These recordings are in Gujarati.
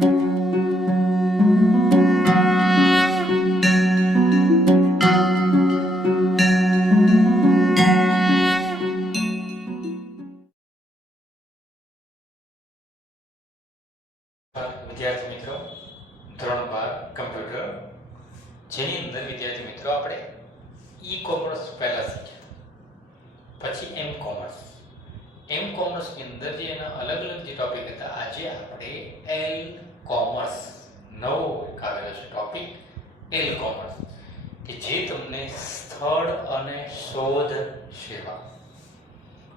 વિદ્યાર્થી મિત્રો, ધોરણ 12 કમ્પ્યુટર, જેની અંદર વિદ્યાર્થી મિત્રો આપણે ઈ કોમર્સ પહેલા શીખ્યા, પછી એમ કોમર્સની અંદર જે એના અલગ અલગ જે ટોપિક હતા, આજે આપણે એલ કોમર્સ નવો આવેલો છે ટોપિક એલ કોમર્સ, કે જે તમને સ્થળ અને શોધ સેવા,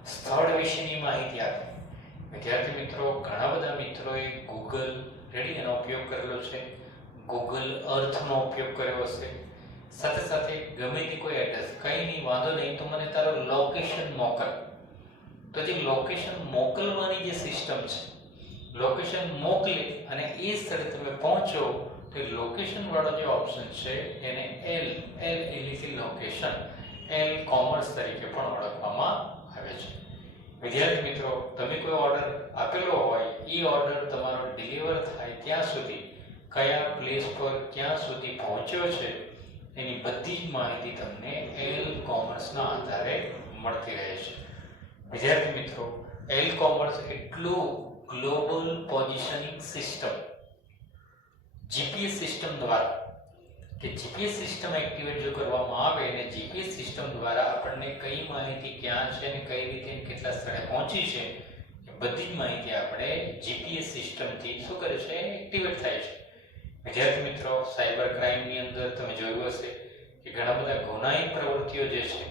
સ્થળ વિશેની માહિતી આપે. વિદ્યાર્થી મિત્રો, ઘણા બધા મિત્રોએ ગૂગલ એનો ઉપયોગ કરેલો છે, ગૂગલ અર્થનો ઉપયોગ કર્યો હશે, સાથે સાથે ગમે તે કોઈ એડ્રેસ, કંઈ નહીં, વાંધો નહીં, તો મને તારો લોકેશન મોકલ. તો જે લોકેશન મોકલવાની જે સિસ્ટમ છે, લોકેશન મોકલે અને એ સ્થળે તમે પહોંચો તો લોકેશન વાળો જે ઓપ્શન છે એને એલ એટલે લોકેશન, એલ કોમર્સ તરીકે પણ ઓળખવામાં આવે છે. વિદ્યાર્થી મિત્રો, તમે કોઈ ઓર્ડર આપેલો હોય, એ ઓર્ડર તમારો ડિલિવર થાય ત્યાં સુધી કયા પ્લેસ પર ક્યાં સુધી પહોંચ્યો છે એની બધી જ માહિતી તમને એલ કોમર્સના આધારે મળતી રહે છે. વિદ્યાર્થી મિત્રો, એલ કોમર્સ એટલું global positioning system, GPS system દ્વારા, કે જીપીએસ સિસ્ટમ એક્ટિવેટ જો કરવામાં આવે અને જીપીએસ સિસ્ટમ દ્વારા આપણને કઈ માહિતી ક્યાં છે અને કઈ રીતે કેટલા સ્થળે પહોંચી છે એ બધી જ માહિતી આપણે જીપીએસ સિસ્ટમથી શું કરે છે, એક્ટિવેટ થાય છે. વિદ્યાર્થી મિત્રો, સાયબર ક્રાઇમની અંદર તમે જોયું હશે કે ઘણા બધા ગુનાહિત પ્રવૃત્તિઓ જે છે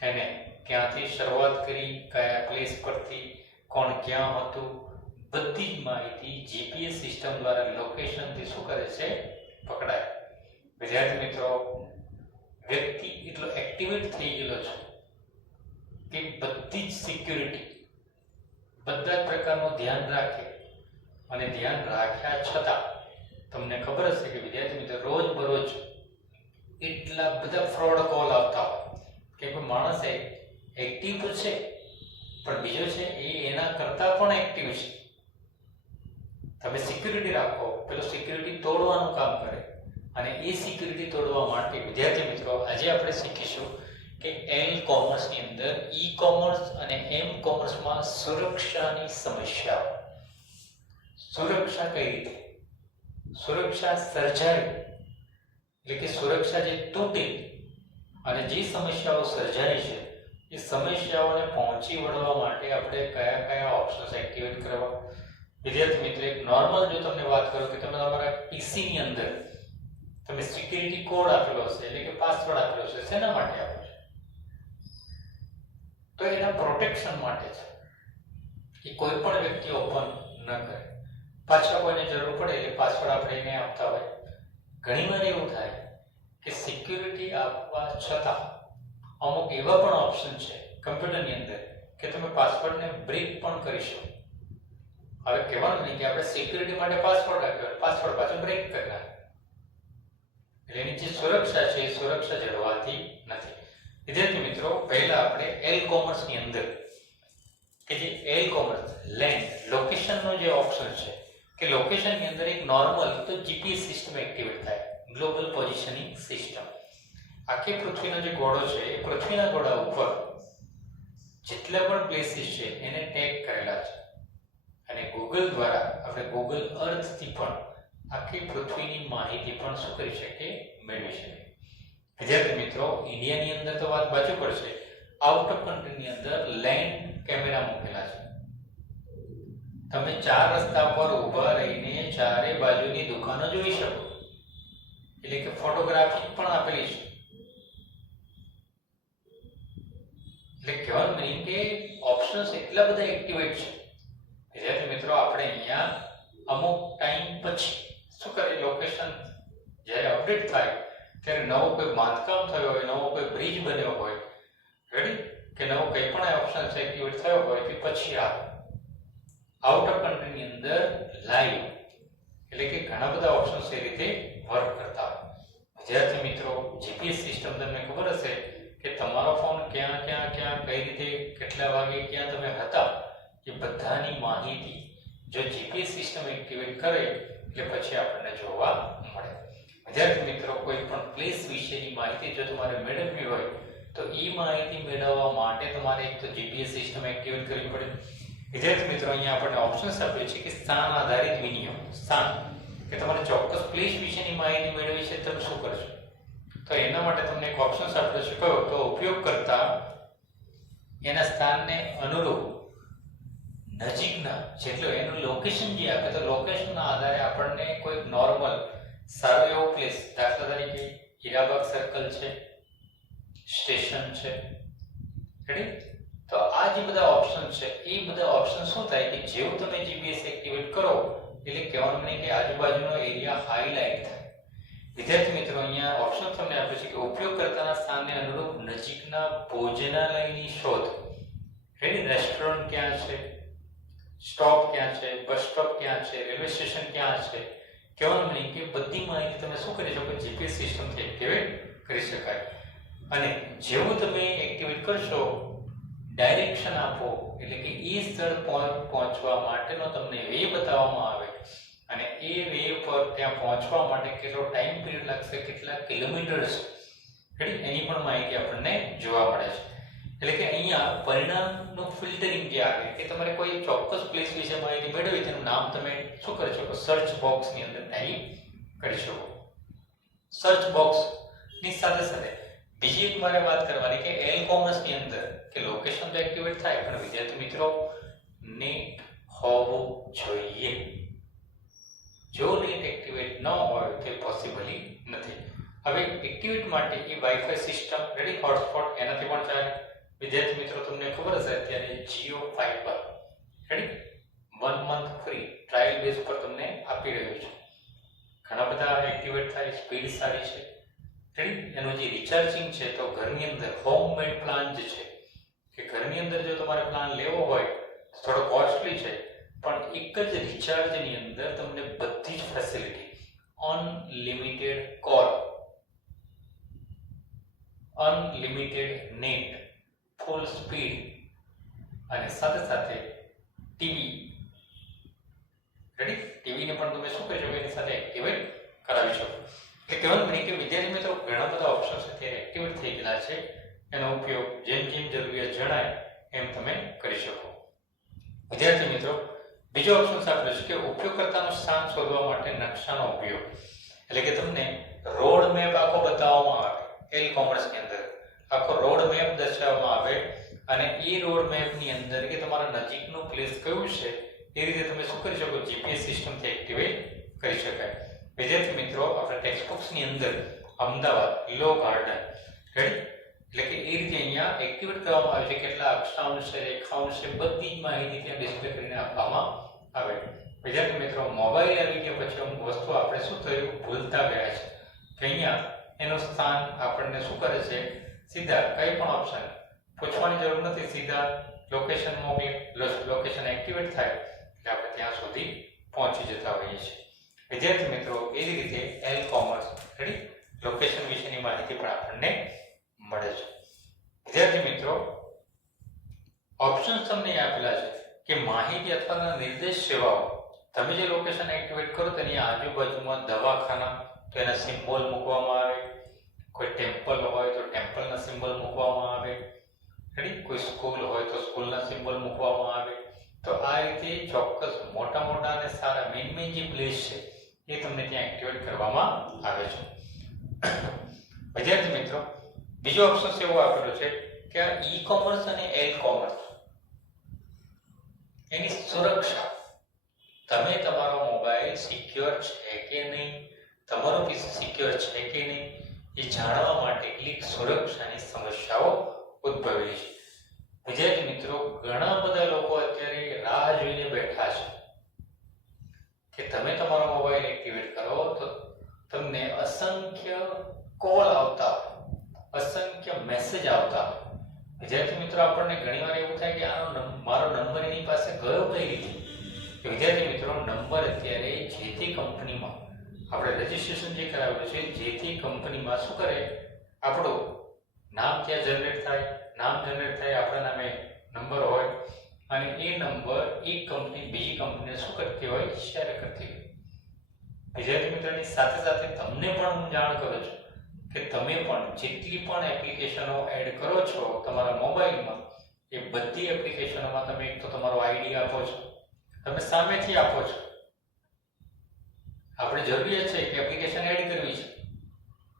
એને ક્યાંથી શરૂઆત કરી, કયા પ્લેસ પરથી, કોણ ક્યાં હતું, બધી જ માહિતી જીપીએસ સિસ્ટમ દ્વારા લોકેશનથી શું કરે છે, પકડાય. વિદ્યાર્થી મિત્રો, વ્યક્તિ એટલો એક્ટિવેટ થઈ ગયેલો છે કે બધી જ સિક્યુરિટી, બધા જ પ્રકારનું ધ્યાન રાખે, અને ધ્યાન રાખ્યા છતાં તમને ખબર હશે કે વિદ્યાર્થી મિત્રો, રોજ બરોજ એટલા બધા ફ્રોડ કોલ આવતા હોય કે કોઈ માણસ એક્ટિવ તો છે પણ બીજો છે એ એના કરતા પણ એક્ટિવ છે. તમે સિક્યુરિટી રાખો, પેલો સિક્યુરિટી તોડવાનું કામ કરે, અને એ સિક્યુરિટી તોડવા માટે વિદ્યાર્થી મિત્રો આજે આપણે શીખીશું કે એલ કોમર્સની અંદર ઈ કોમર્સ અને એમ કોમર્સમાં સુરક્ષાની સમસ્યાઓ. સુરક્ષા કઈ રીતે, સુરક્ષા સર્જાય એટલે કે સુરક્ષા જે તૂટી અને જે સમસ્યાઓ સર્જાય છે એ સમસ્યાઓને પહોંચી વળવા માટે આપણે કયા કયા ઓપ્શન્સ એક્ટિવેટ કરવા. વિદ્યાર્થી મિત્રો, એક નોર્મલ જો તમને વાત કરું કે તમે તમારા પીસીની અંદર તમે સિક્યુરિટી કોડ આપેલો હશે, એટલે કે પાસવર્ડ આપેલો હશે, શેના માટે આપો છો? તો એના પ્રોટેક્શન માટે છે, કે કોઈ પણ વ્યક્તિ ઓપન ન કરે, પાછા કોઈને જરૂર પડે એટલે પાસવર્ડ આપણે એને આપતા હોય. ઘણીવાર એવું થાય કે સિક્યુરિટી આપવા છતાં અમુક એવા પણ ઓપ્શન છે કમ્પ્યુટરની અંદર કે તમે પાસવર્ડને બ્રેક પણ કરી શકો. હવે કહેવાનું નહીં કે આપણે સિક્યુરિટી માટે પાસવર્ડ આપ્યો, પાસવર્ડ પાછો બ્રેક કરી નાખ્યો, એટલે એની જે સુરક્ષા છે એ સુરક્ષા જળવાતી નથી. વિદ્યાર્થી મિત્રો, પહેલા આપણે એલ કોમર્સની અંદર કે જે એલ કોમર્સ લેન્ડ લોકેશનનો જે ઓપ્શન છે કે લોકેશનની અંદર એક નોર્મલ તો જીપીએસ સિસ્ટમ એક્ટિવેટ થાય, ગ્લોબલ પોઝિશનિંગ સિસ્ટમ. આખી પૃથ્વીનો જે ગોળો છે એ પૃથ્વીના ગોળા ઉપર જેટલા પણ પ્લેસીસ છે એને ટેગ કરેલા છે, અને ગૂગલ દ્વારા આપણે ગૂગલ અર્થથી પણ આખી પૃથ્વીની માહિતી પણ શું કરી શકીએ, મેળવી શકીએ. વિદ્યાર્થી મિત્રો, ઇન્ડિયાની અંદર તો વાત બાજુ પડશે, આઉટ ઓફ કન્ટ્રીની અંદર લેન્ડ કેમેરા મૂકેલા છે. તમે 4 રસ્તા પર ઊભા રહીને ચારે બાજુની દુકાનો જોઈ શકો, એટલે કે ફોટોગ્રાફી પણ આપેલી છે. એટલે કહેવાનું નહીં કે ઓપ્શન્સ એટલા બધા એક્ટિવેટ છે. વિદ્યાર્થી મિત્રો, આપણે અહીંયા અમુક ટાઈમ પછી શું કરે, લોકેશન જ્યારે અપડેટ થાય ત્યારે નવો કોઈ બાંધકામ થયો હોય, નવો કોઈ બ્રિજ બન્યો હોય, રેડી, કે નવો કંઈ પણ ઓપ્શન એક્ટિવેટ થયો હોય તે પછી આવે. આઉટ ઓફ કન્ટ્રીની અંદર લાઈવ એટલે કે ઘણા બધા ઓપ્શન્સ એ રીતે વર્ક કરતા હોય. વિદ્યાર્થી મિત્રો, જીપીએસ સિસ્ટમ તમને ખબર હશે કે તમારો ફોન ક્યાં ક્યાં ક્યાં કઈ રીતે કેટલા વાગે ક્યાં તમે હતા એ બધાની માહિતી જો જીપીએસ સિસ્ટમ એક્ટિવેટ કરે એટલે પછી આપણને જોવા મળે. વિદ્યાર્થી મિત્રો, કોઈ પણ પ્લેસ વિશેની માહિતી જો તમારે મેળવવી હોય તો એ માહિતી મેળવવા માટે તમારે એક તો જીપીએસ સિસ્ટમ એક્ટિવેટ કરવી પડે. વિદ્યાર્થી મિત્રો, અહીંયા આપણને ઓપ્શન્સ આપ્યું છે કે સ્થાન આધારિત વિનિમય. સ્થાન કે તમારે ચોક્કસ પ્લેસ વિશેની માહિતી મેળવી છે, તમે શું કરશો? તો એના માટે તમને એક ઓપ્શન્સ આપ્યો છે, કયો? તો ઉપયોગકર્તા એના સ્થાનને અનુરૂપ નજીકના જેટલું એનું લોકેશન જે આપે તો લોકેશનના આધારે આપણને કોઈ નોર્મલ સારો એવો પ્લેસ, દાખલા તરીકે હીરાબાગ સર્કલ છે, સ્ટેશન છે, રેડી? તો આ જે બધા ઓપ્શન છે એ બધા ઓપ્શન શું થાય કે જેવું તમે જીપીએસ એક્ટિવેટ કરો એટલે કહેવાનું નહીં કે આજુબાજુનો એરિયા હાઇલાઇટ થાય. વિદ્યાર્થી મિત્રો, અહીંયા ઓપ્શન તમને આપ્યું છે કે ઉપયોગકર્તાના સ્થાનને અનુરૂપ નજીકના ભોજનાલયની શોધ. રેડી? રેસ્ટોરન્ટ ક્યાં છે, સ્ટોપ ક્યાં છે, બસ સ્ટોપ ક્યાં છે, રેલવે સ્ટેશન ક્યાં છે, કહેવાનું નહીં કે બધી માહિતી તમે શું કરી શકો? જીપીએસ સિસ્ટમથી એક્ટિવેટ કરી શકાય. અને જેવું તમે એક્ટિવેટ કરશો, ડાયરેક્શન આપો એટલે કે એ સ્થળ પહોંચવા માટેનો તમને વે બતાવવામાં આવે અને એ વે પર ત્યાં પહોંચવા માટે કેટલો ટાઈમ પીરિયડ લાગશે, કેટલા કિલોમીટર્સ, એની પણ માહિતી આપણને જોવા મળે છે. એટલે કે અહીંયા પરિણામનું ફિલ્ટરિંગ જે આવે કે તમારે કોઈ ચોક્કસ પ્લેસ વિશે માહિતી મેળવી તેનું નામ તમે શું કરી શકો? સર્ચ બોક્સની અંદર ટાઈપ કરી શકો. સર્ચ બોક્સની સાથે સાથે બીજી એક મારે વાત કરવાની કે એલ કોમર્સની અંદર કે લોકેશન તો એક્ટિવેટ થાય પણ વિદ્યાર્થી મિત્રો નેટ હોવું જોઈએ. જો નેટ એક્ટિવેટ ન હોય તો પોસિબલી નથી. હવે એક્ટિવેટ માટે એ વાઈફાઈ સિસ્ટમ, રેડી, હોટસ્પોટ એનાથી પણ ચાલે. વિદ્યાર્થી મિત્રો, તમને ખબર હશે અત્યારે Jio fibre, ready, 1 month free trial base પર તમને આપી રહ્યું છે. ઘણા બધા એક્ટિવેટ થાય, સ્પીડ સારી છે, રેડી. એનું જે રિચાર્જિંગ છે તો ઘરની અંદર હોમ મેડ પ્લાન જે છે કે ઘરની અંદર જો તમારે પ્લાન લેવો હોય તો થોડો કોસ્ટલી છે પણ એક જ રિચાર્જની અંદર તમને બધી જ facility, unlimited call, unlimited net, full speed અને સાથે સાથે ટીવી, રેડી, ટીવીને પણ તમે શું કરી શકો? એની સાથે એક્ટિવેટ કરાવી શકો. એટલે કહેવાનું નહીં કે વિદ્યાર્થી મિત્રો ઘણા બધા ઓપ્શન્સ અત્યારે એક્ટિવેટ થઈ ગયેલા છે. એનો ઉપયોગ જેમ જેમ જરૂરિયાત જણાય એમ તમે કરી શકો. વિદ્યાર્થી મિત્રો, બીજો ઓપ્શન આપેલો છે કે ઉપયોગકર્તાનું સ્થાન શોધવા માટે નકશાનો ઉપયોગ. એટલે કે તમને રોડ મેપ આખો બતાવવામાં આવે. એલ કોમર્સની અંદર આખો રોડ મેપ દર્શાવવામાં આવે અને એ રોડ મેપની અંદર કે તમારા નજીકનું પ્લેસ કયું છે એ રીતે તમે શું કરી શકો? જીપીએસ સિસ્ટમથી એક્ટિવેટ કરી શકાય. વિદ્યાર્થી મિત્રો, આપણે ટેક્સ્ટ બોક્સની અંદર અમદાવાદ લો ગાર્ડન, રેડી, એટલે કે એ રીતે અહીંયા એક્ટિવેટ કરવામાં આવે છે. કેટલા અક્ષાંશ છે, રેખાંશ છે, બધી જ માહિતી ત્યાં ડિસ્પ્લે કરીને આપવામાં આવે. વિદ્યાર્થી મિત્રો, મોબાઈલ આવી ગયા પછી અમુક વસ્તુ આપણે શું થયું? ભૂલતા ગયા છે કે અહીંયા એનું સ્થાન આપણને શું કરે છે? સીધા કંઈ પણ ઓપ્શન પૂછવાની જરૂર નથી, સીધા લોકેશન મોકલે. લોકેશન એક્ટિવેટ થાય એટલે આપણે ત્યાં સુધી પહોંચી જતા હોઈએ છીએ. વિદ્યાર્થી મિત્રો, એ જ રીતે એલ કોમર્સ, રેડી, લોકેશન વિશેની માહિતી પણ આપણને મળે છે. વિદ્યાર્થી મિત્રો, ઓપ્શન્સ તમને આપેલા છે કે માહિતી અથવા નિર્દેશ સેવાઓ. તમે જે લોકેશન એક્ટિવેટ કરો તેની આજુબાજુમાં દવાખાના તો એના સિમ્બોલ મૂકવામાં આવે, કોઈ ટેમ્પલ હોય તો ટેમ્પલના સિમ્બોલ મૂકવામાં આવે, રેડી, કોઈ સ્કૂલ હોય તો સ્કૂલના સિમ્બોલ મૂકવામાં આવે. તો આ રીતે ચોક્કસ મોટા મોટા અને સારા મેઇન જે પ્લેસ છે એ તમને ત્યાં એક્ટિવેટ કરવામાં આવે છે. વિદ્યાર્થી મિત્રો, બીજો ઓપ્શન એવો આપેલો છે કે આ ઈ કોમર્સ અને એલ કોમર્સ એની સુરક્ષા, તમે તમારો મોબાઈલ સિક્યોર છે કે નહીં, તમારો પીસી સિક્યોર છે કે નહીં એ જાણવા માટે કેટલીક સુરક્ષાની સમસ્યાઓ ઉદ્ભવેલી છે. વિદ્યાર્થી મિત્રો, ઘણા બધા લોકો અત્યારે રાહ જોઈને બેઠા છે કે તમે તમારો મોબાઈલ એક્ટિવેટ કરો તો તમને અસંખ્ય કોલ આવતા, અસંખ્ય મેસેજ આવતા. વિદ્યાર્થી મિત્રો, આપણને ઘણીવાર એવું થાય કે આનો મારો નંબર એની પાસે ગયો કઈ રીતે? વિદ્યાર્થી મિત્રો, નંબર અત્યારે જે તે કંપનીમાં આપણે રજીસ્ટ્રેશન જે કરાવેલું છે જે તે કંપનીમાં શું કરે? આપણું નામ ત્યાં જનરેટ થાય, નામ જનરેટ થાય, આપણા નામે નંબર હોય અને એ નંબર એક કંપની બીજી કંપનીને શું કરતી હોય? શેર કરતી હોય. વિદ્યાર્થી મિત્રોની સાથે સાથે તમને પણ હું જાણ કરું છું કે તમે પણ જેટલી પણ એપ્લિકેશનો એડ કરો છો તમારા મોબાઈલમાં એ બધી એપ્લિકેશનોમાં તમે એક તો તમારો આઈડી આપો છો, તમે સામેથી આપો છો. આપણે જરૂરિયાત છે કે એપ્લિકેશન એડ કરવી છે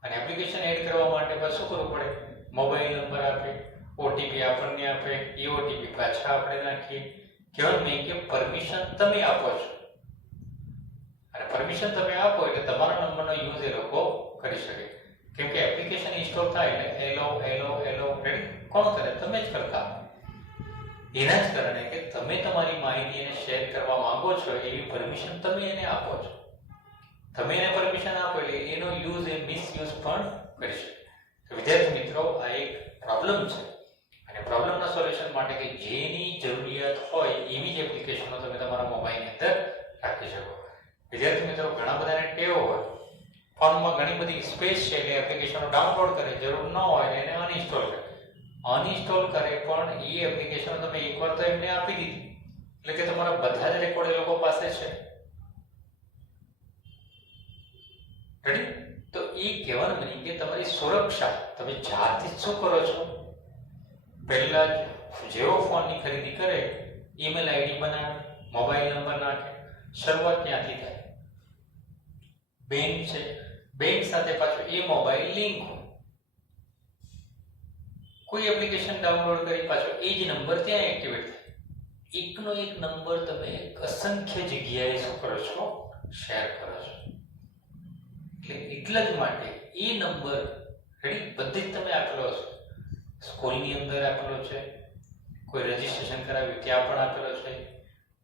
અને એપ્લિકેશન એડ કરવા માટે પછી શું કરવું પડે? મોબાઈલ નંબર આપે, ઓટીપી આપણને આપે, એ ઓટીપી પાછા આપણે નાખીએ. કહેવાનું નહીં કે પરમિશન તમે આપો છો અને પરમિશન તમે આપો એટલે તમારા નંબરનો યુઝ એ લોકો કરી શકે. કેમ કે એપ્લિકેશન ઇન્સ્ટોલ થાય એટલે એલો રેડી કોણ કરે? તમે જ કરતા. એના જ કારણે કે તમે તમારી માહિતીને શેર કરવા માંગો છો એવી પરમિશન તમે એને આપો છો. તમે એને પરમિશન આપો એટલે એનો યુઝ એ મિસયુઝ પણ કરી શકે. તો વિદ્યાર્થી મિત્રો, આ એક પ્રોબ્લેમ છે અને પ્રોબ્લેમના સોલ્યુશન માટે કે જેની જરૂરિયાત હોય એવી જ એપ્લિકેશનો તમે તમારા મોબાઈલની અંદર રાખી શકો. વિદ્યાર્થી મિત્રો, ઘણા બધાને ટેવ હોય ફોનમાં ઘણી બધી સ્પેસ છે એટલે એપ્લિકેશનો ડાઉનલોડ કરે, જરૂર ન હોય એને અનઇન્સ્ટોલ કરે. અનઇન્સ્ટોલ કરે પણ એ એપ્લિકેશનો તમે એકવાર તો એમને આપી દીધી એટલે કે તમારા બધા જ રેકોર્ડ એ લોકો પાસે છે. રેડી? તો એ કહેવાનું નહીં કે તમારી સુરક્ષા તમે જાતે જ શું કરો છો? પહેલા જ જેવો ફોનની ખરીદી કરે ઈમેલ આઈડી બનાવે, મોબાઈલ નંબર નાખે. શરૂઆત ત્યાંથી થાય. બેંક છે, બેંક સાથે પાછો એ મોબાઈલ લિંક હોય. કોઈ એપ્લિકેશન ડાઉનલોડ કરી પાછો એ જ નંબર ત્યાં એક્ટિવેટ થાય. એકનો એક નંબર તમે અસંખ્ય જગ્યાએ શું કરો છો? શેર કરો છો. એટલે એટલા જ માટે એ નંબર રેડી બધી જ તમે આપેલો છે. સ્કૂલની અંદર આપેલો છે, કોઈ રજીસ્ટ્રેશન કરાવ્યું ત્યાં પણ આપેલો છે,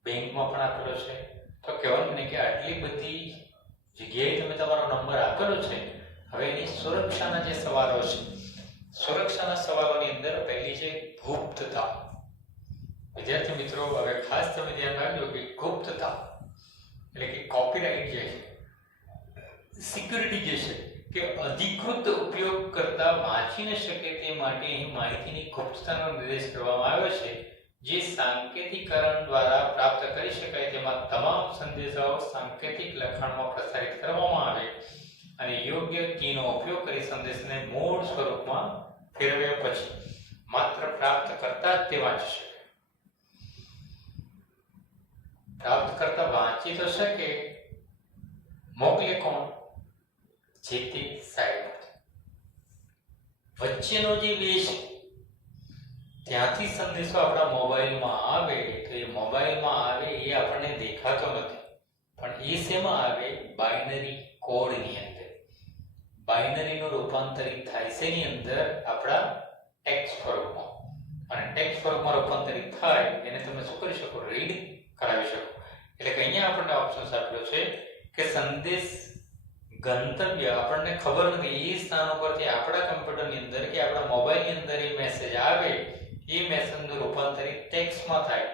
બેંકમાં પણ આપેલો છે. તો કહેવાનું નહીં કે આટલી બધી જગ્યાએ તમે તમારો નંબર આપેલો છે. હવે એની સુરક્ષાના જે સવાલો છે, સુરક્ષાના સવાલોની અંદર પહેલી છે ગુપ્તતા. વિદ્યાર્થી મિત્રો, હવે ખાસ તમે ધ્યાન રાખજો કે ગુપ્તતા એટલે કે કોપીરાઇટ જે છે, સિક્યુરિટી જે છે કે અધિકૃત ઉપયોગકર્તા વાંચી ન શકે તે માટે અહીં માહિતીની ગુપ્તતાનો નિર્દેશ કરવામાં આવ્યો છે. જે સાંકેતિકરણ દ્વારા પ્રાપ્ત કરી શકાય તેમાં તમામ સંદેશાઓ સાંકેતિક લખાણમાં પ્રસારિત કરવામાં આવે અને યોગ્ય કીનો ઉપયોગ કરી સંદેશને મૂળ સ્વરૂપમાં ફેરવ્યા પછી માત્ર પ્રાપ્તકર્તા જ તે વાંચી શકે. પ્રાપ્તકર્તા વાંચી તો શકે, મોકલે કોણ? જે તે સાઇડ વચ્ચેનો જે વે છે ત્યાંથી સંદેશો આપણા મોબાઈલમાં આવે તો એ મોબાઈલમાં આવે એ આપણને દેખાતો નથી, પણ એ શેમાં આવે? બાઇનરી કોડની અંદર. બાઇનરીનું રૂપાંતરિત થાય શેની અંદર? આપણા ટેક્સ્ટ સ્વરૂપમાં. અને ટેક્સ્ટ સ્વરૂપમાં રૂપાંતરિત થાય એને તમે શું કરી શકો? રીડ કરાવી શકો. એટલે કે અહીંયા આપણને ઓપ્શન આપેલો છે કે સંદેશ ગંતવ્ય આપણને ખબર નથી એ સ્થાન ઉપરથી આપણા કમ્પ્યુટરની અંદર કે આપણા મોબાઈલની અંદર એ મેસેજ આવે, એ મેસેજનું રૂપાંતરિત ટેક્સ્ટમાં થાય.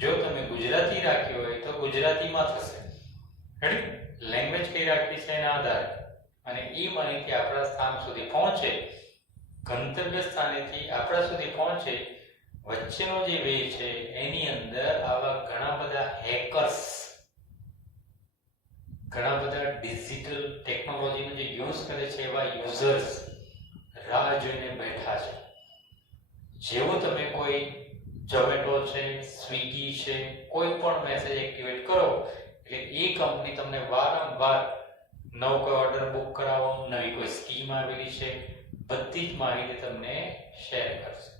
જો તમે ગુજરાતી રાખ્યું હોય તો ગુજરાતીમાં થશે. રેડી? લેંગ્વેજ કઈ રાખી છે એના આધારે અને એ માહિતી આપણા સ્થાન સુધી પહોંચે, ગંતવ્ય સ્થાનેથી આપણા સુધી પહોંચે. વચ્ચેનો જે વે છે એની અંદર આવા ઘણા બધા હેકર્સ, ઘણા બધા ડિજિટલ ટેકનોલોજીનો જે યુઝ કરે છે એવા યુઝર્સ રાહ જોઈને બેઠા છે. જેવો તમે કોઈ ઝોમેટો છે, સ્વિગી છે, કોઈ પણ મેસેજ એક્ટિવેટ કરો એટલે એ કંપની તમને વારંવાર નવો કોઈ ઓર્ડર બુક કરાવો, નવી કોઈ સ્કીમ આવેલી છે, બધી જ માહિતી તમને શેર કરશે.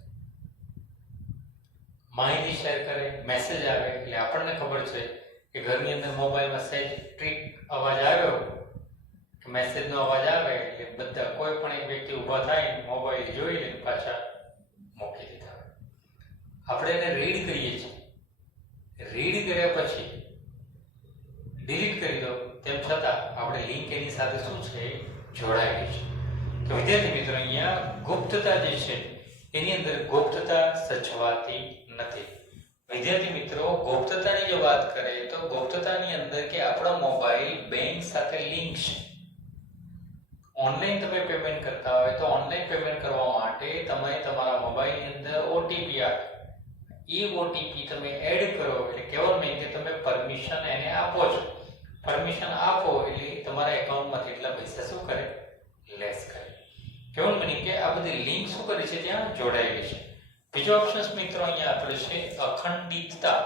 માહિતી શેર કરે, મેસેજ આવે એટલે આપણને ખબર છે કે ઘરની અંદર મોબાઈલમાં સહેજ ટ્રીક અવાજ આવ્યો કે મેસેજનો અવાજ આવે એટલે બધા કોઈ પણ એક વ્યક્તિ ઊભા થાય, મોબાઈલ જોઈ લે, પાછા મૂકી દીધા. આપણે એને રીડ કરીએ છીએ. રીડ કર્યા પછી ડિલીટ કરી દો તેમ છતાં આપણે લિંક એની સાથે શું છે? જોડાયેલી છે. તો વિદ્યાર્થી મિત્રો, અહીંયા ગુપ્તતા જે છે એની અંદર ગુપ્તતા સચવાતી નથી. વિદ્યાર્થી મિત્રો, ગુપ્તતાની જો વાત કરીએ તો ગુપ્તતાની અંદર કે આપણો મોબાઈલ બેંક સાથે લિંક છે. ઓનલાઈન તમે પેમેન્ટ કરતા હોય તો ઓનલાઈન પેમેન્ટ કરવા માટે તમે તમારા મોબાઈલની અંદર ઓટીપી આવે. એ ઓટીપી તમે એડ કરો એટલે કહેવાનું નહીં કે તમે પરમિશન એને આપો છો. પરમિશન આપો એટલે તમારા એકાઉન્ટમાંથી એટલા પૈસા શું કરે, લેસ કરે. કેવું બની કે આ બધી લિંક શું કરી છે, ત્યાં જોડાયેલી છે. બીજો ઓપ્શન મિત્રો અહીંયા આપેલું છે અખંડિતતા.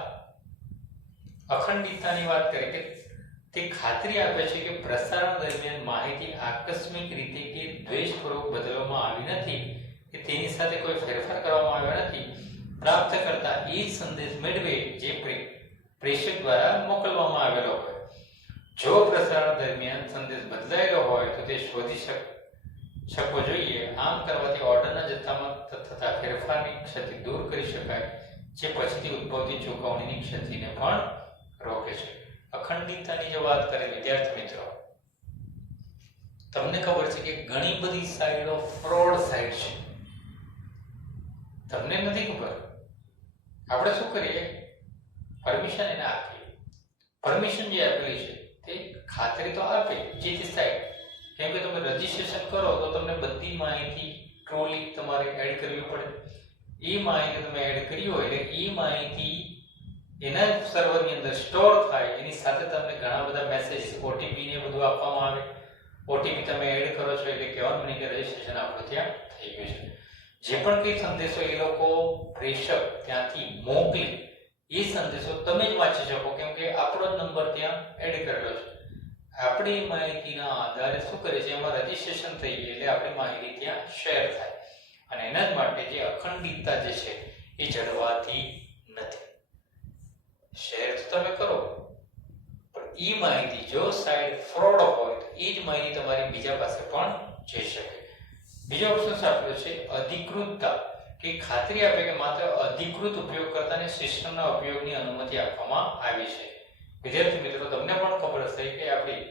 અખંડિતતાની વાત કરીએ કે તે ખાતરી આપે છે કે પ્રસારણ દરમિયાન માહિતી આકસ્મિક રીતે કે દ્વેષપૂર્વક બદલવામાં આવી નથી કે તેની સાથે કોઈ ફેરફાર કરવામાં આવ્યો નથી. પ્રાપ્તકર્તા એ જ સંદેશ મેળવે જે પ્રેષક દ્વારા મોકલવામાં આવેલો હોય. જો પ્રસારણ દરમિયાન સંદેશ બદલાયેલો હોય તો તે શોધી શકવો જોઈએ. આમ કરવાથી ઓર્ડરના જથ્થામાં થતા ફેરફારની ક્ષતિ દૂર કરી શકાય, જે પછીથી ઉદ્ભવતી ચૂકવણીની ક્ષતિને પણ રોકે છે. અખંડિતતાની જો વાત કરીએ વિદ્યાર્થી મિત્રો, તમને ખબર છે કે ઘણી બધી સાઇટો ફ્રોડ સાઇટ છે. તમને નથી ખબર. આપણે શું કરીએ, પરમિશન એને આપીએ. પરમિશન જે આપેલી છે તે ખાતરી તો આપે જે તે સાઇટ, કેમ કે તમે રજીસ્ટ્રેશન કરો તો તમને બધી માહિતી ટ્રોલી તમારે એડ કરવી પડે. એ માહિતી તમે એડ કરી હોય એટલે એ માહિતી એના સર્વરની અંદર સ્ટોર થાય. એની સાથે તમને ઘણા બધા મેસેજ, ઓટીપી ને બધું આપવામાં આવે. ઓટીપી તમે એડ કરો છો એટલે કહેવાનું નહીં કે રજીસ્ટ્રેશન આપણું ત્યાં થઈ ગયું છે. જે પણ કંઈ સંદેશો એ લોકો પ્રેષક ત્યાંથી મોકલી, એ સંદેશો તમે જ વાંચી શકો, કેમ કે આપણો જ નંબર ત્યાં એડ કરેલો છે. આપણી માહિતીના આધારે શું કરે છે, એમાં રજીસ્ટ્રેશન થઈ જાય એટલે આપણી માહિતી ત્યાં શેર થાય. અને એના જ માટે જે અખંડિતતા જે છે એ જળવાતી નથી. શેર તો તમે કરો, પણ એ માહિતી જો સાઇટ ફ્રોડ હોય તો એ જ માહિતી તમારી બીજા પાસે પણ જઈ શકે. બીજો ઓપ્શન આપેલો છે અધિકૃતતા, કે ખાતરી આપે કે માત્ર અધિકૃત ઉપયોગકર્તાને સિસ્ટમના ઉપયોગની અનુમતિ આપવામાં આવી છે. વિદ્યાર્થી મિત્રો, તમને પણ ખબર હશે કે આપણી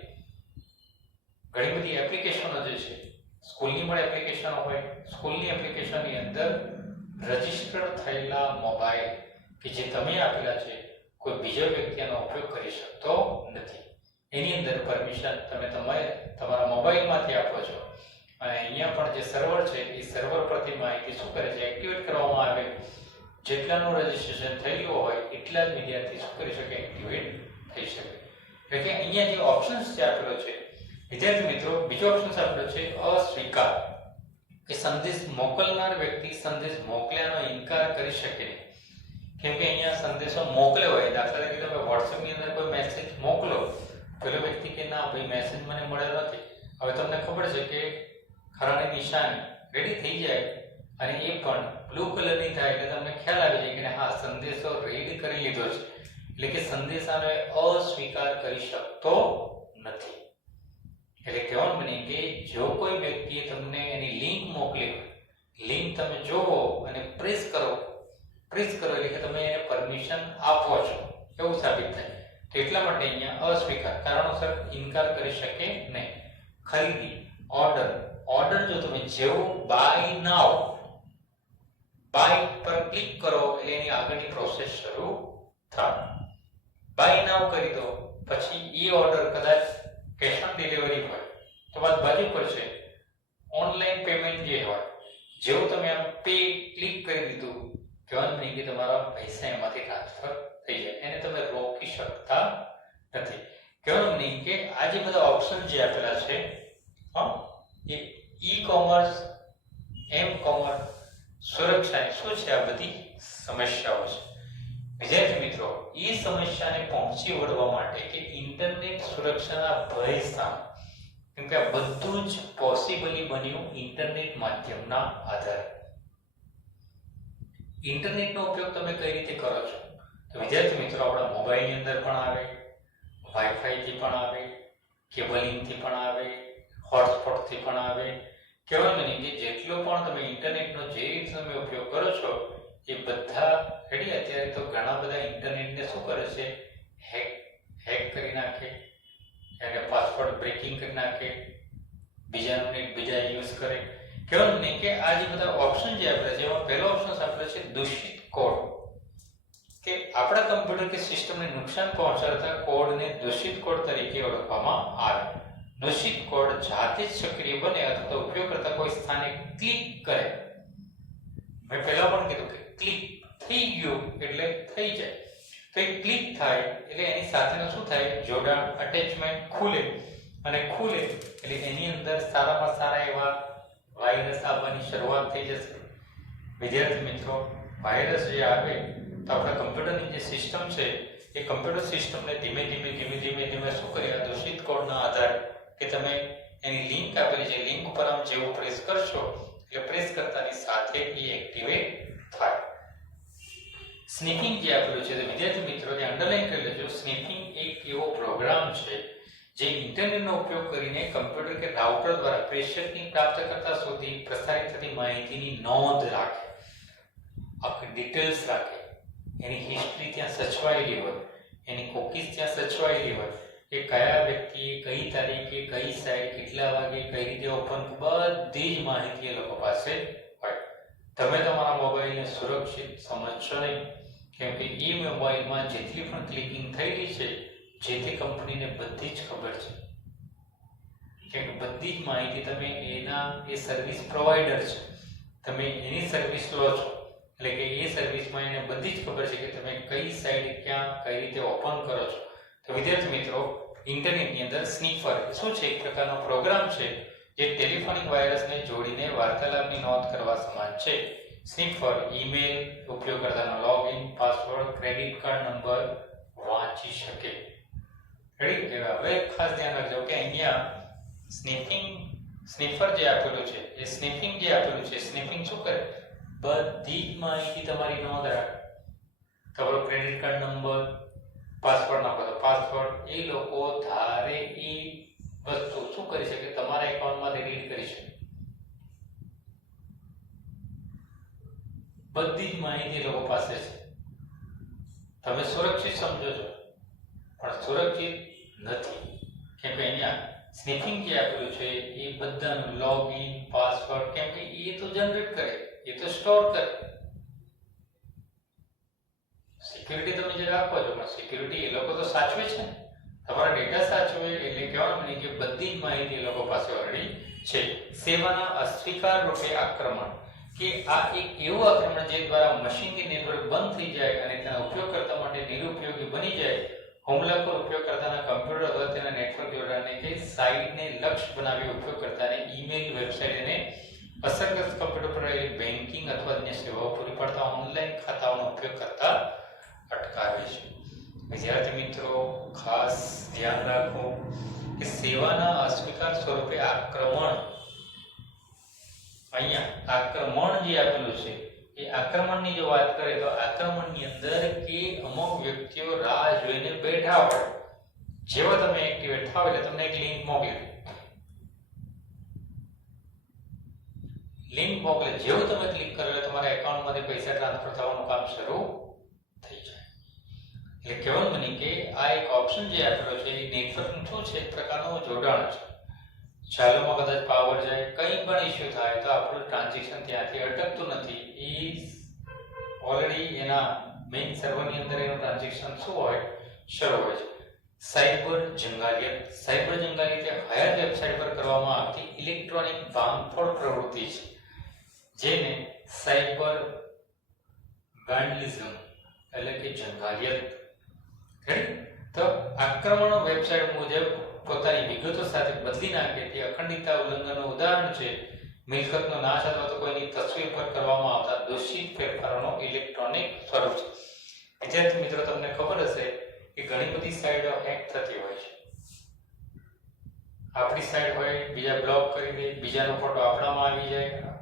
ઘણી બધી એપ્લિકેશનો જે છે, સ્કૂલની પણ એપ્લિકેશનો હોય. સ્કૂલની એપ્લિકેશનની અંદર રજીસ્ટર્ડ થયેલા મોબાઈલ કે જે તમે આપેલા છે, કોઈ બીજો વ્યક્તિ એનો ઉપયોગ કરી શકતો નથી. એની અંદર પરમિશન તમે તમારા મોબાઈલમાંથી આપો છો. અને અહીંયા પણ જે સર્વર છે એ સર્વર પરથી માહિતી શું કરે છે, એક્ટિવેટ કરવામાં આવે. જેટલાનું રજીસ્ટ્રેશન થયેલું હોય એટલા જ વિદ્યાર્થી શું કરી શકે, એક્ટિવેટ થઈ શકે. એટલે કે અહીંયા જે ઓપ્શન્સ જે આપેલો છે વિદ્યાર્થી મિત્રો, બીજો ઓપ્શન આપેલો છે અસ્વીકાર, કે સંદેશ મોકલનાર વ્યક્તિ સંદેશ મોકલ્યાનો ઇનકાર કરી શકે નહીં. કેમ કે અહીંયા સંદેશો મોકલ્યો હોય, દાખલા તરીકે તમે WhatsApp ની અંદર કોઈ મેસેજ મોકલો, પેલો વ્યક્તિ કે ના ભાઈ મેસેજ મને મળ્યો નથી. હવે તમને ખબર છે કે ખરાની નિશાની રેડી થઈ જાય અને એ પણ બ્લુ કલરની થાય એટલે તમને ખ્યાલ આવી જાય કે હા સંદેશો રીડ કરી લીધો છે, એટલે કે સંદેશાને અસ્વીકાર કરી શકતો નથી. એટલે કહેવાનું બને કે જો કોઈ વ્યક્તિએ તમને એની લિંક મોકલી, લિંક તમે જોવો અને પ્રેસ કરો એટલે કે તમે એને પરમિશન આપો છો એવું સાબિત થાય. તો એટલા માટે અહીંયા અસ્વીકાર, કારણોસર ઇનકાર કરી શકે નહીં. ખરીદી, ઓર્ડર જો તમે જેવું બાય નાઉ, બાય પર ક્લિક કરો એટલે એની આગળની પ્રોસેસ શરૂ થાય. બાય નાઉ કરી દો, પછી એ ઓર્ડર કદાચ કેશ ઓન ડિલિવરી હોય તો વાત બાજુ પર છે. ઓનલાઈન પેમેન્ટ જે હોય, જેવું તમે આમ પે ક્લિક કરી દીધું, કહેવાનું નહીં કે તમારા પૈસા એમાંથી ટ્રાન્સફર થઈ જાય. એને તમે રોકી શકતા નથી. કહેવાનું નહીં કે આ જે બધા ઓપ્શન જે આપેલા છે એ ઈ-કોમર્સ, એમ-કોમર્સ સુરક્ષાની શું છે આ બધી સમસ્યાઓ છે. વિદ્યાર્થી મિત્રો, એ સમસ્યાને પહોંચી વળવા માટે કે ઇન્ટરનેટ સુરક્ષાના ભય સામે, કેમ કે આ બધું જ પોસિબલી બન્યું ઇન્ટરનેટ માધ્યમના આધારે. ઇન્ટરનેટનો ઉપયોગ તમે કઈ રીતે કરો છો? તો વિદ્યાર્થી મિત્રો, આપણા મોબાઈલની અંદર પણ આવે, વાઈફાઈથી પણ આવે, કેબલિંગથી પણ આવે, હોટસ્પોટથી પણ આવે. કહેવાનું નહીં કે જેટલો પણ તમે ઇન્ટરનેટનો જે રીતે તમે ઉપયોગ કરો છો એ બધા રેડી. અત્યારે તો ઘણા બધા ઇન્ટરનેટને શું કરે છે, હેક કરી નાખે, એને પાસવર્ડ બ્રેકિંગ કરી નાખે, બીજાનું નેટ બીજા યુઝ કરે. કહેવાનું નહીં કે આ જે બધા ઓપ્શન જે આપેલા છે એમાં પહેલો ઓપ્શન આપેલો છે દૂષિત કોડ, કે આપણા કમ્પ્યુટર કે સિસ્ટમને નુકસાન પહોંચાડતા કોડને દૂષિત કોડ તરીકે ઓળખવામાં આવે. દૂષિત કોડ જાતે જ સક્રિય બને અથવા તો ઉપયોગકર્તા કોઈ સ્થાને ક્લિક કરે. મેં પહેલા પણ કીધું કે ક્લિક થઈ ગયું એટલે થઈ જાય. તો એ ક્લિક થાય એટલે એની સાથેનું શું થાય, જોડાણ, અટેચમેન્ટ ખુલે, અને ખુલે એટલે એની અંદર સારામાં સારા એવા વાયરસ આવવાની શરૂઆત થઈ જશે. વિદ્યાર્થી મિત્રો, વાયરસ જે આવે તો આપણા કમ્પ્યુટરની જે સિસ્ટમ છે એ કમ્પ્યુટર સિસ્ટમને ધીમે ધીમે શું કરે, આ દૂષિત કોડના આધારે કે તમે એની લિંક આપેલી છે, લિંક ઉપર આમ જેવું પ્રેસ કરશો એટલે પ્રેસ કરતાની સાથે એ એક્ટિવેટ થાય. સ્નીફિંગ જે આપેલું છે તો વિદ્યાર્થી મિત્રો એ અંડરલાઈન કરી લેજો. સ્નીફિંગ એક એવો પ્રોગ્રામ છે જે ઇન્ટરનેટનો ઉપયોગ કરીને કમ્પ્યુટર કે રાઉટર દ્વારા પ્રેષકની પ્રાપ્તકર્તા સુધી પ્રસારિત થતી માહિતીની નોંધ રાખે, આખી ડિટેલ્સ રાખે, એની હિસ્ટ્રી ત્યાં સચવાયેલી હોય, એની કૂકીઝ ત્યાં સચવાયેલી હોય, કે કયા વ્યક્તિએ કઈ તારીખે કઈ સાઇટ કેટલા વાગે કઈ રીતે ઓપન, બધી જ માહિતી એ લોકો પાસે હોય. તમે તમારા મોબાઈલને સુરક્ષિત સમજશો નહીં, કેમ કે એ મોબાઈલમાં જેટલી પણ ક્લિકિંગ થયેલી છે જે તે કંપનીને બધી જ ખબર છે, કેમ કે બધી જ માહિતી તમે એ સર્વિસ પ્રોવાઈડર છે, તમે એની સર્વિસ લો છો એટલે કે એ સર્વિસમાં એને બધી જ ખબર છે કે તમે કઈ સાઇટ ક્યાં કઈ રીતે ઓપન કરો છો. તો વિદ્યાર્થી મિત્રો, ઇન્ટરનેટની અંદર સ્નીફર શું છે, એક પ્રકારનો પ્રોગ્રામ છે જે ટેલિફોનિક વાયરસને જોડીને વાર્તાલાપની નોંધ કરવા સમાન છે. સ્નીફર ઈમેલ, ઉપયોગકર્તાનો login, password, credit card number વાંચી શકે. રેડી? હવે ખાસ ધ્યાન રાખજો કે અહીંયા સ્નીફર જે આપેલું છે એ સ્નીફિંગ જે આપેલું છે, સ્નીફિંગ શું કરે, બધી જ માહિતી તમારી નોંધ રાખે. તમારો ક્રેડિટ કાર્ડ નંબર, પાસવર્ડ નાખો તો પાસવર્ડ, એ લોકો ધારે એ વસ્તુ શું કરી શકે, તમારા એકાઉન્ટમાંથી રીડ કરી શકે. બધી જ માહિતી લોકો પાસે છે. તમે સુરક્ષિત સમજો છો પણ સુરક્ષિત નથી, કેમ કે અહીંયા સ્નીફિંગ જે આપેલું છે એ બધાનું લોગિન, પાસવર્ડ, કેમ કે એ તો જનરેટ કરે, એ તો સ્ટોર કરે. સિક્યુરિટી તમે જે રાખો છો પણ સિક્યુરિટી એ લોકો તો સાચવે છે ને, તમારા ડેટા સાચવે એટલે કહેવાનું મને કે બધી જ માહિતી એ લોકો પાસે ઓલરેડી છે. સેવાના અસ્વીકાર રૂપે આક્રમણ, કે આ એક એવું આક્રમણ જે દ્વારા મશીનથી નેટવર્ક બંધ થઈ જાય અને તેના ઉપયોગકર્તા માટે નિરુપયોગી બની જાય. હુમલાખોર ઉપયોગકર્તાના કમ્પ્યુટર અથવા તેના નેટવર્ક જોડાણને કે સાઇટને લક્ષ્ય બનાવી ઉપયોગકર્તાને ઈમેલ, વેબસાઇટ અને અસરગ્રસ્ત કમ્પ્યુટર પર બેન્કિંગ અથવા અન્ય સેવાઓ પૂરી પાડતા ઓનલાઈન ખાતાઓનો ઉપયોગ કરતા અટકાવે છે. વિદ્યાર્થી મિત્રો, ખાસ ધ્યાન રાખો કે સેવાના અસ્વીકાર સ્વરૂપે આક્રમણ, અહીંયા આક્રમણ જે આપેલું છે એ આક્રમણની જો વાત કરે તો આક્રમણની અંદર કે અમુક વ્યક્તિઓ રાહ જોઈને બેઠા હોય, જેવો તમે એક્ટિવેટ થાવ એટલે તમને એક લિંક મોકલે, જેવું તમે ક્લિક કરો એટલે તમારા એકાઉન્ટમાંથી પૈસા ટ્રાન્સફર થવાનું કામ શરૂ થઈ જાય. એટલે કહેવાનું મને કે આ એક ઓપ્શન જે આપેલો છે એ નેટવર્કનું શું છે, એક પ્રકારનું જોડાણ છે. ચાલુમાં કદાચ પાવર જાય, કંઈ પણ ઇશ્યુ થાય તો આપણું ટ્રાન્ઝેક્શન ત્યાંથી અટકતું નથી. એ ઓલરેડી એના મેઇન સર્વરની અંદર એનું ટ્રાન્ઝેક્શન શું હોય, શરૂ હોય છે. સાયબર જંગાલિયત, સાયબર જંગાલિયત એ હાયર વેબસાઇટ પર કરવામાં આવતી ઇલેક્ટ્રોનિક બાંધફોડ પ્રવૃત્તિ છે, જેને સાયબર વેન્ડલિઝમ એટલે કે જંગાલિયત. તો આક્રમણો વેબસાઇટ મુજબ પોતાની વિગતો સાથે બદલી નાખે તે અખંડિતતા ઉલ્લંઘનનું ઉદાહરણ છે. મિલકતનો નાશ અથવા તો કોઈની તસવીર પર કરવામાં આવતા દોષિત ફેરફારોનો ઇલેક્ટ્રોનિક સ્વરૂપ છે. વિદ્યાર્થી મિત્રો, તમને ખબર હશે કે ઘણી બધી સાઇટો હેક થતી હોય છે. આપણી સાઇટ હોય, બીજા બ્લોક કરી દે, બીજાનો ફોટો આપણામાં આવી જાય,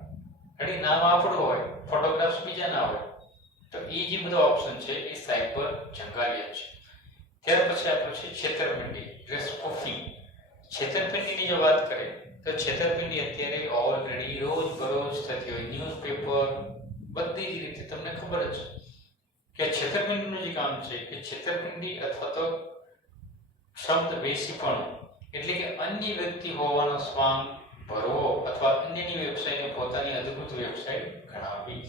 એટલે નામ આપણું હોય, ફોટોગ્રાફ્સ બીજાના હોય. તો એ જે બધો ઓપ્શન છે એ સાયબર જંગાલિયત છે. ત્યાર પછી આપણું છે છેતરપિંડી, એટલે સ્પૂફિંગ. છેતરપિંડીની જો વાત કરીએ તો છેતરપિંડી અત્યારે ઓલરેડી રોજ થતી હોય, ન્યૂઝપેપર, બધી જ રીતે તમને ખબર જ છે કે છેતરપિંડીનું જે કામ છે કે છેતરપિંડી અથવા તો શબ્દ વેશીપણું, એટલે કે અન્ય વ્યક્તિ હોવાનો સ્વાંગ ભરવો અથવા અન્યની વેબસાઇટને પોતાની અધિકૃત વેબસાઇટ ગણાવવી.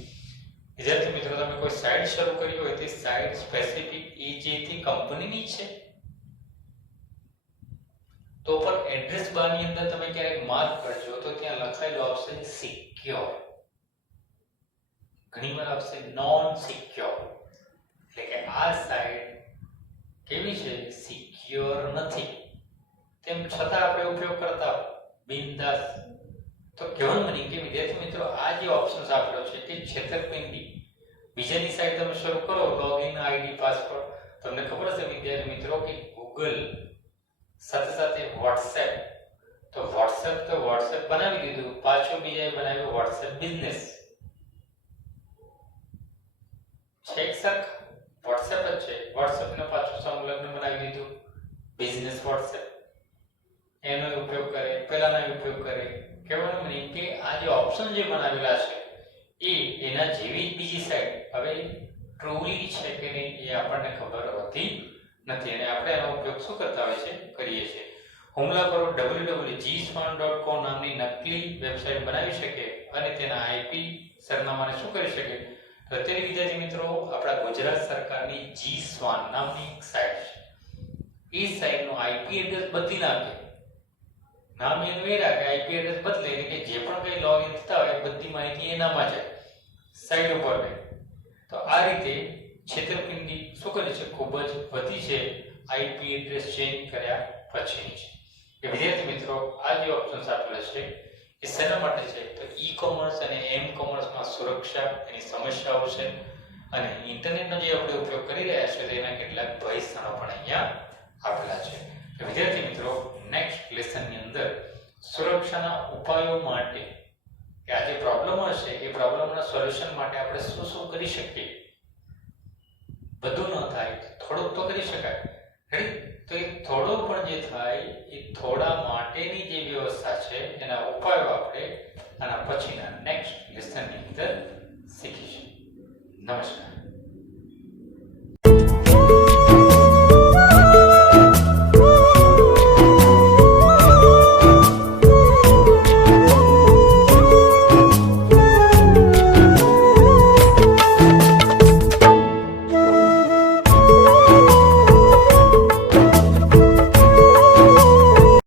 વિદ્યાર્થી મિત્રો, તમે કોઈ સાઇટ શરૂ કરી હોય તે સાઇટ સ્પેસિફિક એ જે તે કંપનીની છે તો પણ એડ્રેસ બારની અંદર તમે ક્યારેક માર્ક કરજો તો ત્યાં લખાયેલું આવશે સિક્યોર, ઘણીવાર આવશે નોન સિક્યોર, એટલે કે આ સાઇટ કેવી છે? સિક્યોર નથી, તેમ છતાં આપણે ઉપયોગ કરતા બિંદાસ. તો કહેવાનું મની કે વિદ્યાર્થી મિત્રો આ જે ઓપ્શન્સ આપેલો છે તે છેતરપિંડી. બીજાની સાઈડ તમે શરૂ કરો લોગિન આઈડી પાસવર્ડ, તમને ખબર હશે વિદ્યાર્થી મિત્રો કે ગૂગલ સાથે સાથે વોટ્સએપ, તો વોટ્સએપ બનાવી દીધું, પાછું બીજાએ બનાવ્યું વોટ્સએપ બિઝનેસ. છે એક સરખા, વોટ્સએપ જ છે, વોટ્સએપને પાછું સંલગ્ન બનાવી દીધું બિઝનેસ વોટ્સએપ. એનો ઉપયોગ કરે, પેલાનો ઉપયોગ કરે. કહેવાનું મતલબ કે આ જે ઓપ્શન જે બનાવેલા છે એ એના જેવી જ બીજી સાઈડ હવે ટ્રુલી છે કે નહીં એ આપણને ખબર હોતી નથી, અને આપણે એનો ઉપયોગ શું કરતા હોય છે? કરીએ છીએ. હુમલાખોરો www.gswan.com નામની નકલી વેબસાઇટ બનાવી શકે અને તેના આઈપી સરનામાને શું કરી શકે? તો અત્યારે વિદ્યાર્થી મિત્રો આપણા ગુજરાત સરકારની GSWAN નામની એક સાઇટ છે. એ સાઇટનું આઈપી એડ્રેસ બદલી નાખે. નામ એનું એ રાખે, આઈપી એડ્રેસ બદલે એટલે કે જે પણ કંઈ લોગિન થતા હોય બધી માહિતી એનામાં જાય સાઇટ ઉપર રહે. તો આ રીતે છેતરપિંડી શું કરે છે? ખૂબ જ વધી છે આઈપી એડ્રેસ ચેન્જ કર્યા પછીની છે. કે વિદ્યાર્થી મિત્રો આ જે ઓપ્શન્સ આપેલા છે એ શેના માટે છે? તો ઈ કોમર્સ અને એમ કોમર્સમાં સુરક્ષા એની સમસ્યાઓ છે, અને ઇન્ટરનેટનો જે આપણે ઉપયોગ કરી રહ્યા છીએ તેના કેટલાક ભય સ્થાનો પણ અહીંયા આપેલા છે. તો વિદ્યાર્થી મિત્રો નેક્સ્ટ લેસનની અંદર સુરક્ષાના ઉપાયો માટે કે આ જે પ્રોબ્લેમ હશે એ પ્રોબ્લેમના સોલ્યુશન માટે આપણે શું શું કરી શકીએ, બધું ન થાય થોડુંક તો કરી શકાય. તો એ થોડું પણ જે થાય એ થોડા માટેની જે વ્યવસ્થા છે એના ઉપાયો આપણે આના પછીના નેક્સ્ટ લેસનની અંદર શીખીશું. નમસ્કાર.